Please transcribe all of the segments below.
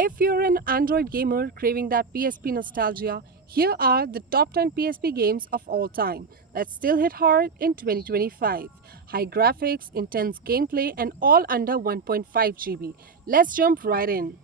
If you're an Android gamer craving that PSP nostalgia, here are the top 10 PSP games of all time that still hit hard in 2025. High graphics, intense gameplay, and all under 1.5 GB. Let's jump right in.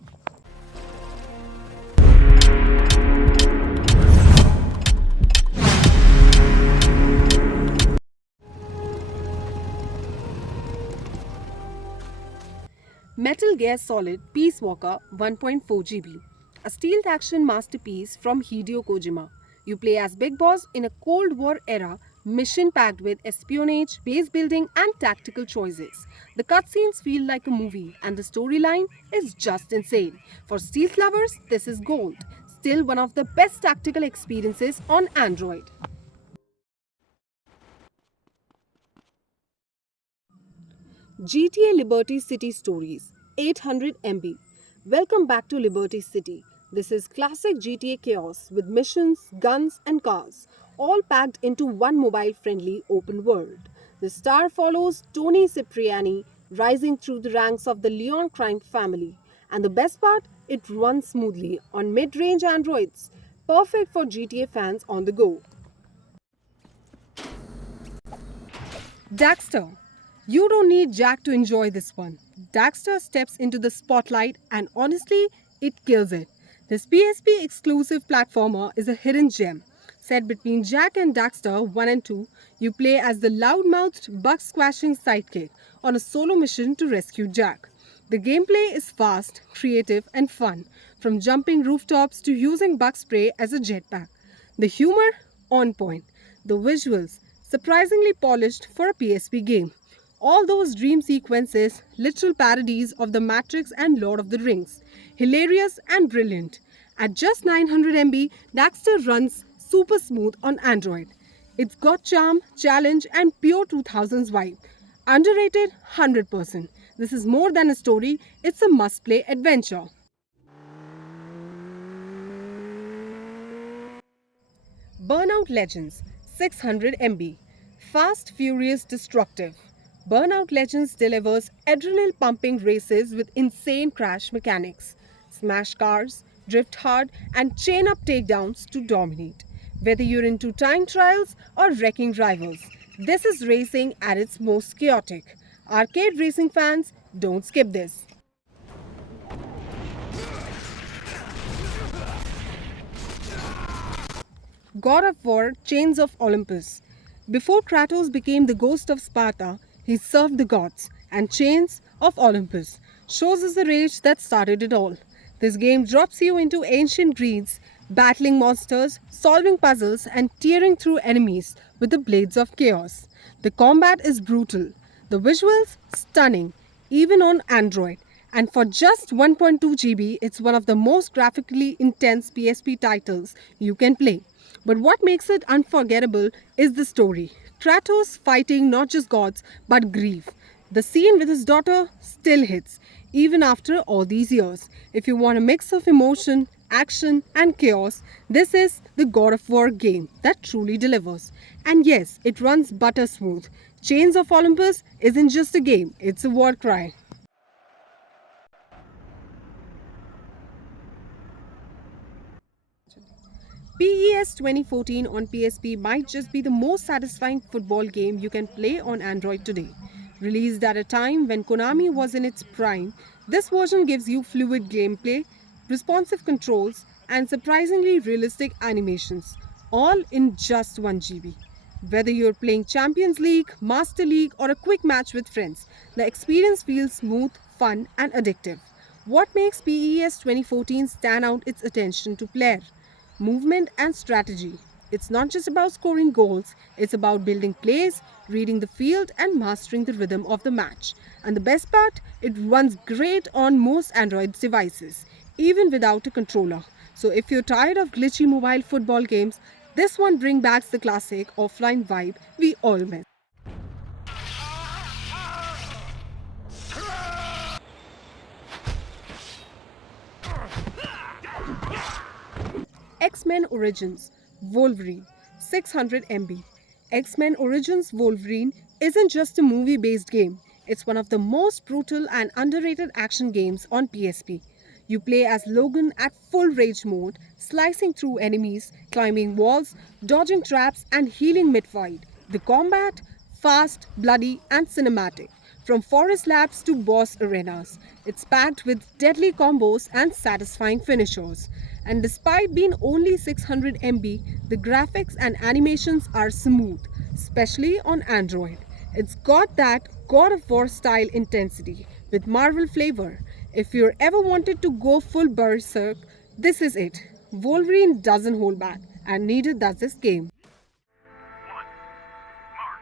Metal Gear Solid Peace Walker 1.4 GB. A stealth action masterpiece from Hideo Kojima. You play as Big Boss in a Cold War era mission packed with espionage, base building, and tactical choices. The cutscenes feel like a movie, and the storyline is just insane. For stealth lovers, this is gold. Still one of the best tactical experiences on Android. GTA Liberty City Stories 800 MB. Welcome back to Liberty City. This is classic GTA chaos with missions, guns, and cars, all packed into one mobile friendly open world. The star follows Tony Cipriani rising through the ranks of the Leon crime family. And the best part, it runs smoothly on mid range Androids, perfect for GTA fans on the go. Daxter. You don't need Jack to enjoy this one. Daxter steps into the spotlight and honestly, it kills it. This PSP exclusive platformer is a hidden gem. Set between Jack and Daxter 1 and 2, you play as the loud-mouthed, bug-squashing sidekick on a solo mission to rescue Jack. The gameplay is fast, creative, and fun, from jumping rooftops to using bug spray as a jetpack. The humor? On point. The visuals? Surprisingly polished for a PSP game. All those dream sequences, literal parodies of The Matrix and Lord of the Rings. Hilarious and brilliant. At just 900 MB, Daxter runs super smooth on Android. It's got charm, challenge, and pure 2000s vibe. Underrated 100%. This is more than a story, it's a must play adventure. Burnout Legends 600 MB. Fast, furious, destructive. Burnout Legends delivers adrenaline pumping races with insane crash mechanics. Smash cars, drift hard, and chain up takedowns to dominate. Whether you're into time trials or wrecking rivals, this is racing at its most chaotic. Arcade racing fans, don't skip this. God of War Chains of Olympus. Before Kratos became the ghost of Sparta, he served the gods, and Chains of Olympus shows us the rage that started it all. This game drops you into ancient Greece, battling monsters, solving puzzles, and tearing through enemies with the blades of chaos. The combat is brutal, the visuals stunning, even on Android. And for just 1.2 GB, it's one of the most graphically intense PSP titles you can play. But what makes it unforgettable is the story. Kratos fighting not just gods but grief. The scene with his daughter still hits, even after all these years. If you want a mix of emotion, action, and chaos, this is the God of War game that truly delivers. And yes, it runs butter smooth. Chains of Olympus isn't just a game, it's a war cry. PES 2014 on PSP might just be the most satisfying football game you can play on Android today. Released at a time when Konami was in its prime, this version gives you fluid gameplay, responsive controls, and surprisingly realistic animations, all in just 1 GB. Whether you're playing Champions League, Master League, or a quick match with friends, the experience feels smooth, fun, and addictive. What makes PES 2014 stand out its attention to player? Movement and strategy. It's not just about scoring goals, it's about building plays, reading the field, and mastering the rhythm of the match. And the best part, it runs great on most Android devices, even without a controller. So if you're tired of glitchy mobile football games, this one brings back the classic offline vibe we all miss. Xmen Origins Wolverine 600 MB. Xmen Origins Wolverine isn't just a movie based game, it's one of the most brutal and underrated action games on PSP. You play as Logan at full rage mode, slicing through enemies, climbing walls, dodging traps, and healing mid-fight. The combat? Fast, bloody, and cinematic. From forest labs to boss arenas, it's packed with deadly combos and satisfying finishers. And despite being only 600 MB, the graphics and animations are smooth, especially on Android. It's got that God of War style intensity with Marvel flavor. If you ever wanted to go full berserk, this is it. Wolverine doesn't hold back, and neither does this game. 1. Mark.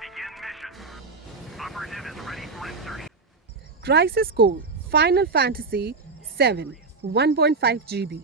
Begin mission. Operative is ready for insertion. Crisis Core Final Fantasy VII 1.5 GB.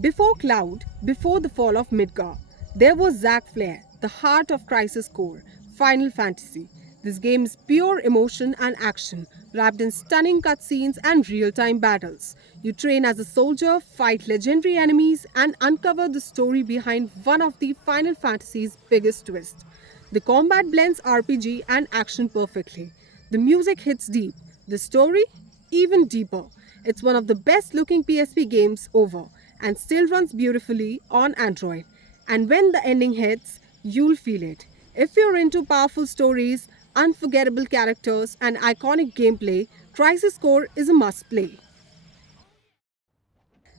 Before Cloud, before the fall of Midgar, there was Zack Flair, the heart of Crisis Core, Final Fantasy. This game is pure emotion and action, wrapped in stunning cutscenes and real-time battles. You train as a soldier, fight legendary enemies, and uncover the story behind one of the Final Fantasy's biggest twists. The combat blends RPG and action perfectly. The music hits deep, the story even deeper. It's one of the best looking PSP games over and still runs beautifully on Android. And when the ending hits, you'll feel it. If you're into powerful stories, unforgettable characters, and iconic gameplay, Crisis Core is a must play.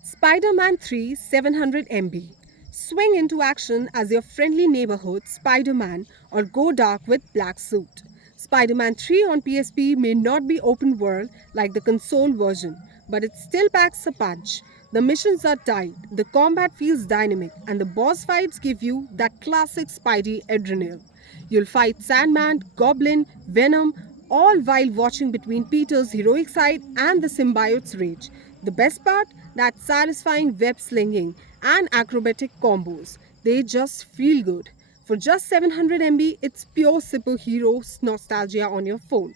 SpiderMan III 700 MB. Swing into action as your friendly neighborhood Spider-Man or go dark with black suit. Spider-Man 3 on PSP may not be open world like the console version, but it still packs a punch. The missions are tight, the combat feels dynamic, and the boss fights give you that classic Spidey adrenaline. You'll fight Sandman, Goblin, Venom, all while watching between Peter's heroic side and the symbiote's rage. The best part? That satisfying web slinging and acrobatic combos. They just feel good. For just 700 MB, it's pure superhero nostalgia on your phone.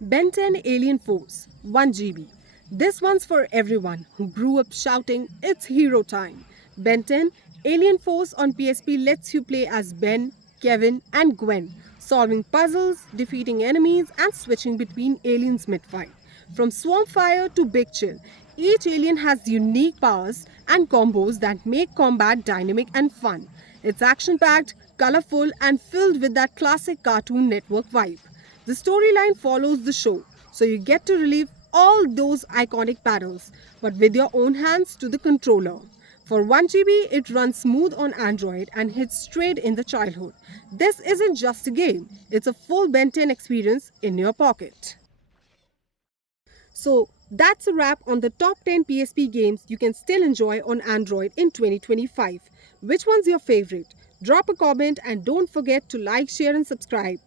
Ben 10 Alien Force 1 GB. This one's for everyone who grew up shouting, "It's hero time." Ben 10 Alien Force on PSP lets you play as Ben, Kevin, and Gwen, solving puzzles, defeating enemies, and switching between aliens mid-fight. From Swamp Fire to Big Chill, each alien has unique powers and combos that make combat dynamic and fun. It's action-packed, colorful, and filled with that classic Cartoon Network vibe. The storyline follows the show, so you get to relive all those iconic battles, but with your own hands to the controller. For 1 GB, it runs smooth on Android and hits straight in the childhood. This isn't just a game, it's a full Ben 10 experience in your pocket. So that's a wrap on the top 10 PSP games you can still enjoy on Android in 2025. Which one's your favorite? Drop a comment and don't forget to like, share and subscribe.